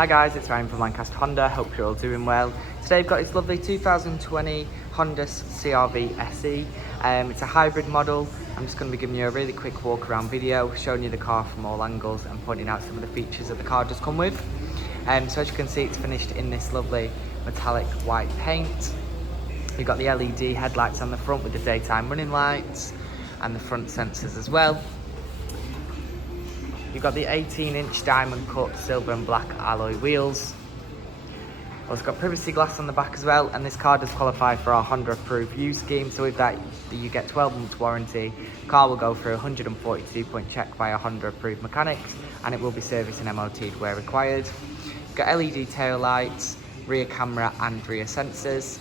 Hi guys, it's Ryan from Lancaster Honda, hope you're all doing well. Today I've got this lovely 2020 Honda CRV SE. It's a hybrid model. I'm just going to be giving you a really quick walk around video, showing you the car from all angles and pointing out some of the features that the car does come with. So as you can see, it's finished in this lovely metallic white paint. You've got the LED headlights on the front with the daytime running lights and the front sensors as well. You've got the 18-inch diamond cut silver and black alloy wheels. Also got privacy glass on the back as well, and this car does qualify for our Honda approved use scheme. So with that, you get 12 months warranty. The car will go through a 142-point check by a Honda approved mechanics, and it will be serviced and MOT'd where required. You've got LED tail lights, rear camera and rear sensors.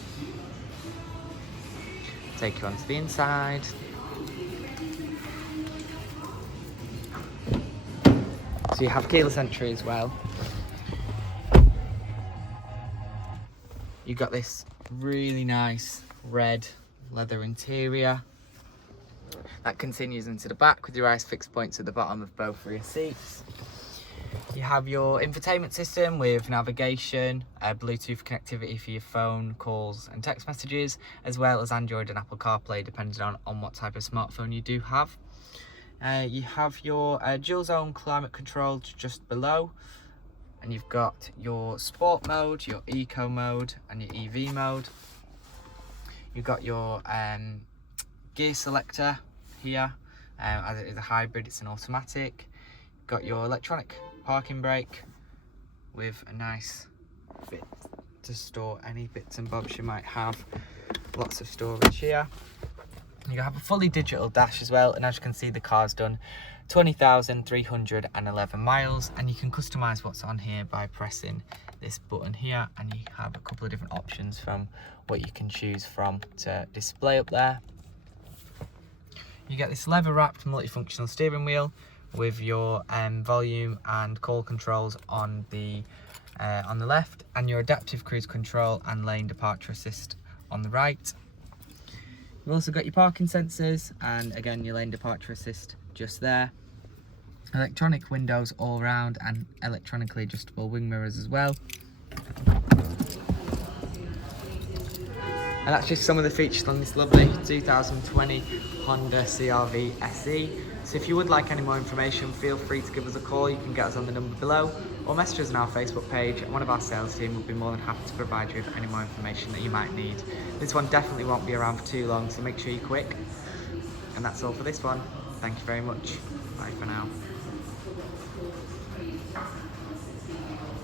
Take you onto the inside. So you have keyless entry as well. You've got this really nice red leather interior that continues into the back with your ice fixed points at the bottom of both rear seats. You have your infotainment system with navigation, Bluetooth connectivity for your phone, calls and text messages, as well as Android and Apple CarPlay depending on what type of smartphone you do have. You have your dual zone climate control just below, and you've got your sport mode, your eco mode and your EV mode. You've got your gear selector here, as it is a hybrid, it's an automatic. You've got your electronic parking brake with a nice bit to store any bits and bobs you might have. Lots of storage here. You have a fully digital dash as well, and as you can see, the car's done 20,311 miles, and you can customize what's on here by pressing this button here, and you have a couple of different options from what you can choose from to display up there. You get this leather wrapped multifunctional steering wheel with your volume and call controls on the left, and your adaptive cruise control and lane departure assist on the right. You've also got your parking sensors and again your lane departure assist just there. Electronic windows all around and electronically adjustable wing mirrors as well. And that's just some of the features on this lovely 2020 Honda CRV SE. So if you would like any more information, feel free to give us a call. You can get us on the number below or message us on our Facebook page, and one of our sales team will be more than happy to provide you with any more information that you might need. This one definitely won't be around for too long, so make sure you're quick. And that's all for this one. Thank you very much. Bye for now.